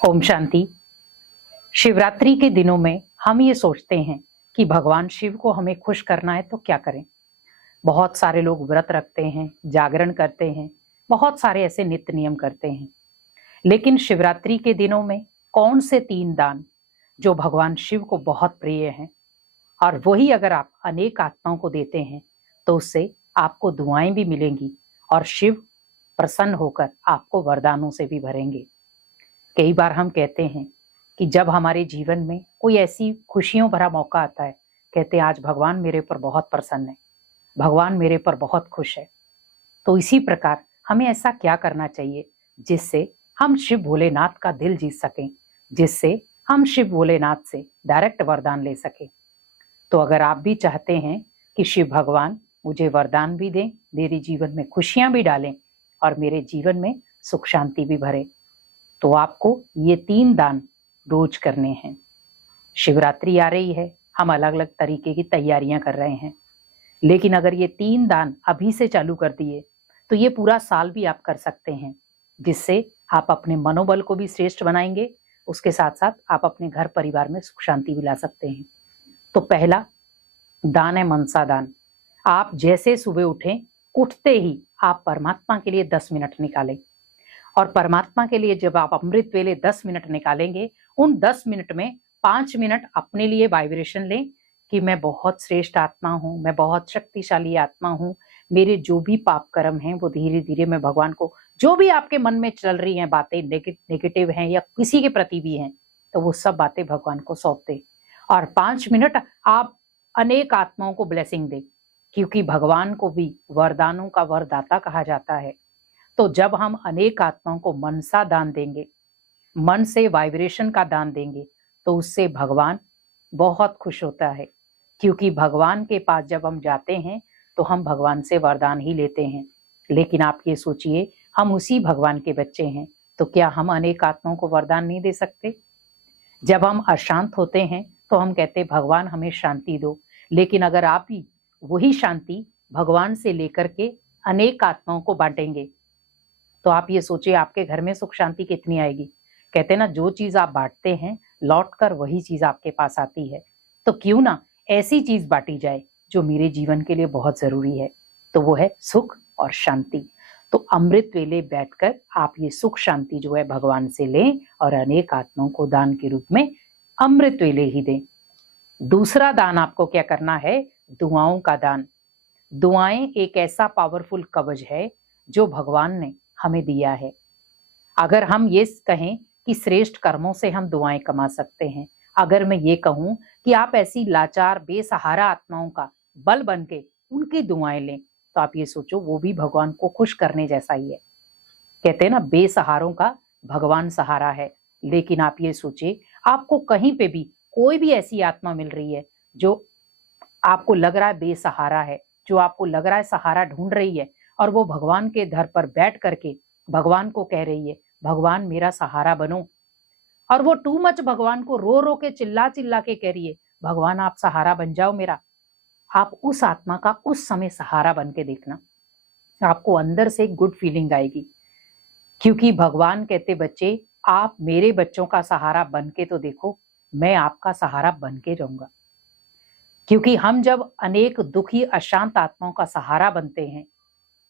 ओम शांति। शिवरात्रि के दिनों में हम ये सोचते हैं कि भगवान शिव को हमें खुश करना है तो क्या करें। बहुत सारे लोग व्रत रखते हैं, जागरण करते हैं, बहुत सारे ऐसे नित्य नियम करते हैं। लेकिन शिवरात्रि के दिनों में कौन से 3 दान जो भगवान शिव को बहुत प्रिय हैं, और वही अगर आप अनेक आत्माओं को देते हैं तो उससे आपको दुआएं भी मिलेंगी और शिव प्रसन्न होकर आपको वरदानों से भी भरेंगे। कई बार हम कहते हैं कि जब हमारे जीवन में कोई ऐसी खुशियों भरा मौका आता है, कहते हैं आज भगवान मेरे पर बहुत प्रसन्न है, भगवान मेरे पर बहुत खुश है। तो इसी प्रकार हमें ऐसा क्या करना चाहिए जिससे हम शिव भोलेनाथ का दिल जीत सकें, जिससे हम शिव भोलेनाथ से डायरेक्ट वरदान ले सकें। तो अगर आप भी चाहते हैं कि शिव भगवान मुझे वरदान भी दें, मेरे जीवन में खुशियां भी डालें और मेरे जीवन में सुख शांति भी भरे, तो आपको ये 3 दान रोज करने हैं। शिवरात्रि आ रही है, हम अलग अलग तरीके की तैयारियां कर रहे हैं, लेकिन अगर ये 3 दान अभी से चालू कर दिए तो ये पूरा साल भी आप कर सकते हैं, जिससे आप अपने मनोबल को भी श्रेष्ठ बनाएंगे, उसके साथ साथ आप अपने घर परिवार में सुख शांति भी ला सकते हैं। तो पहला दान है मनसा दान। आप जैसे सुबह उठें, उठते ही आप परमात्मा के लिए 10 मिनट निकालें, और परमात्मा के लिए जब आप अमृत वेले 10 मिनट निकालेंगे, उन 10 मिनट में 5 मिनट अपने लिए वाइब्रेशन लें कि मैं बहुत श्रेष्ठ आत्मा हूँ, मैं बहुत शक्तिशाली आत्मा हूँ, मेरे जो भी पाप कर्म हैं वो धीरे धीरे मैं भगवान को, जो भी आपके मन में चल रही हैं बातें नेगेटिव हैं या किसी के प्रति भी हैं, तो वो सब बातें भगवान को सौंप दे। और 5 मिनट आप अनेक आत्माओं को ब्लेसिंग दे, क्योंकि भगवान को भी वरदानों का वरदाता कहा जाता है। तो जब हम अनेक आत्माओं को मनसा दान देंगे, मन से वाइब्रेशन का दान देंगे, तो उससे भगवान बहुत खुश होता है, क्योंकि भगवान के पास जब हम जाते हैं तो हम भगवान से वरदान ही लेते हैं। लेकिन आप ये सोचिए, हम उसी भगवान के बच्चे हैं, तो क्या हम अनेक आत्माओं को वरदान नहीं दे सकते? जब हम अशांत होते हैं तो हम कहते हैं भगवान हमें शांति दो, लेकिन अगर आप ही वही शांति भगवान से लेकर के अनेक आत्माओं को बांटेंगे, तो आप ये सोचिए आपके घर में सुख शांति कितनी आएगी। कहते हैं ना, जो चीज आप बांटते हैं लौट कर वही चीज आपके पास आती है। तो क्यों ना ऐसी चीज बांटी जाए जो मेरे जीवन के लिए बहुत जरूरी है, तो वो है सुख और शांति। तो अमृत वेले बैठकर आप ये सुख शांति जो है भगवान से लें और अनेक आत्माओं को दान के रूप में अमृत वेले ही दें। दूसरा दान आपको क्या करना है? दुआओं का दान। दुआएं एक ऐसा पावरफुल कवच है जो भगवान ने हमें दिया है। अगर हम ये कहें कि श्रेष्ठ कर्मों से हम दुआएं कमा सकते हैं, अगर मैं ये कहूं कि आप ऐसी लाचार बेसहारा आत्माओं का बल बन के उनकी दुआएं लें, तो आप ये सोचो वो भी भगवान को खुश करने जैसा ही है। कहते हैं ना, बेसहारों का भगवान सहारा है। लेकिन आप ये सोचिए, आपको कहीं पे भी कोई भी ऐसी आत्मा मिल रही है जो आपको लग रहा है बेसहारा है, जो आपको लग रहा है सहारा ढूंढ रही है, और वो भगवान के दर पर बैठ करके भगवान को कह रही है भगवान मेरा सहारा बनो, और वो टू मच भगवान को रो रो के चिल्ला चिल्ला के कह रही है भगवान आप सहारा बन जाओ मेरा, आप उस आत्मा का उस समय सहारा बन के देखना, आपको अंदर से एक गुड फीलिंग आएगी। क्योंकि भगवान कहते बच्चे आप मेरे बच्चों का सहारा बन के तो देखो, मैं आपका सहारा बन के रहूंगा। क्योंकि हम जब अनेक दुखी अशांत आत्माओं का सहारा बनते हैं,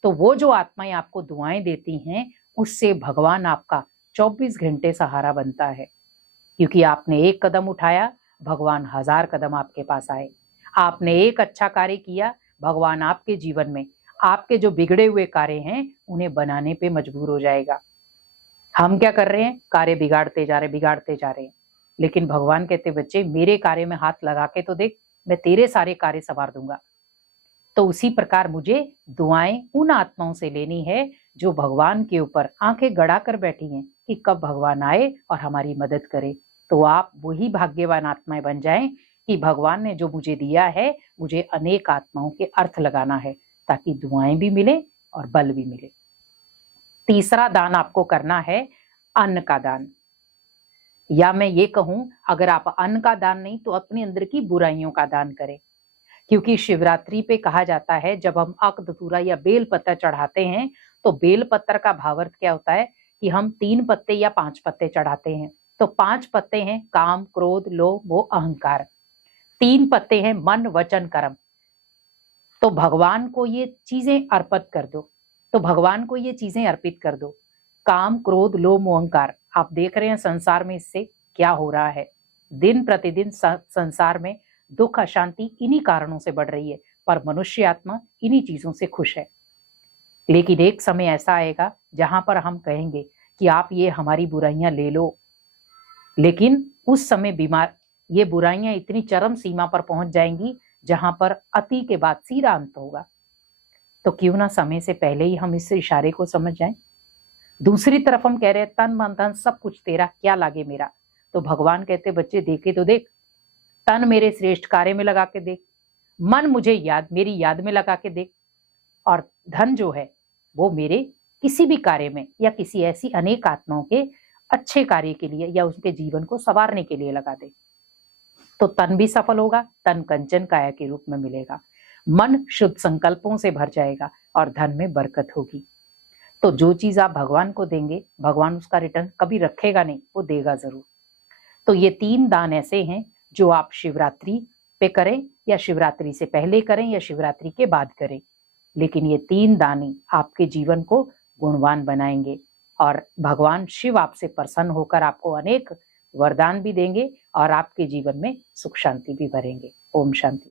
तो वो जो आत्माएं आपको दुआएं देती हैं, उससे भगवान आपका 24 घंटे सहारा बनता है। क्योंकि आपने एक कदम उठाया, भगवान 1000 कदम आपके पास आए। आपने एक अच्छा कार्य किया, भगवान आपके जीवन में आपके जो बिगड़े हुए कार्य हैं उन्हें बनाने पे मजबूर हो जाएगा। हम क्या कर रहे हैं? कार्य बिगाड़ते जा रहे हैं। लेकिन भगवान कहते बच्चे मेरे कार्य में हाथ लगा के तो देख, मैं तेरे सारे कार्य संवार दूंगा। तो उसी प्रकार मुझे दुआएं उन आत्माओं से लेनी है जो भगवान के ऊपर आंखें गड़ा कर बैठी हैं कि कब भगवान आए और हमारी मदद करे। तो आप वही भाग्यवान आत्माएं बन जाएं कि भगवान ने जो मुझे दिया है, मुझे अनेक आत्माओं के अर्थ लगाना है, ताकि दुआएं भी मिले और बल भी मिले। तीसरा दान आपको करना है अन्न का दान। या मैं ये कहूं, अगर आप अन्न का दान नहीं तो अपने अंदर की बुराइयों का दान करें। क्योंकि शिवरात्रि पे कहा जाता है जब हम अक धतूरा या बेल पत्र चढ़ाते हैं, तो बेल पत्र का भावार्थ क्या होता है कि हम 3 पत्ते या 5 पत्ते चढ़ाते हैं। तो 5 पत्ते हैं काम, क्रोध, लोभ, मोह, अहंकार। 3 पत्ते हैं मन, वचन, कर्म। तो भगवान को ये चीजें अर्पित कर दो। तो भगवान को ये चीजें अर्पित कर दो। काम, क्रोध, लोभ, मोह, अहंकार। आप देख रहे हैं संसार में इससे क्या हो रहा है। दिन प्रतिदिन संसार में दुख, अशांति इन्हीं कारणों से बढ़ रही है, पर मनुष्य आत्मा इन्हीं चीजों से खुश है। लेकिन एक समय ऐसा आएगा जहां पर हम कहेंगे कि आप ये हमारी बुराइयां ले लो, लेकिन उस समय बीमार ये बुराइयां इतनी चरम सीमा पर पहुंच जाएंगी जहां पर अति के बाद सीधा अंत होगा। तो क्यों ना समय से पहले ही हम इस इशारे को समझ जाएं। दूसरी तरफ हम कह रहे हैं तन मन धन सब कुछ तेरा, क्या लागे मेरा। तो भगवान कहते बच्चे देखे तो देख, तन मेरे श्रेष्ठ कार्य में लगा के देख, मन मुझे मेरी याद में लगा के देख, और धन जो है वो मेरे किसी भी कार्य में या किसी ऐसी अनेक आत्माओं के अच्छे कार्य के लिए या उसके जीवन को संवारने के लिए लगा दे। तो तन भी सफल होगा, तन कंचन काया के रूप में मिलेगा, मन शुद्ध संकल्पों से भर जाएगा और धन में बरकत होगी। तो जो चीज आप भगवान को देंगे, भगवान उसका रिटर्न कभी रखेगा नहीं, वो देगा जरूर। तो ये 3 दान ऐसे हैं जो आप शिवरात्रि पे करें या शिवरात्रि से पहले करें या शिवरात्रि के बाद करें, लेकिन ये 3 दान ही आपके जीवन को गुणवान बनाएंगे और भगवान शिव आपसे प्रसन्न होकर आपको अनेक वरदान भी देंगे और आपके जीवन में सुख शांति भी भरेंगे। ओम शांति।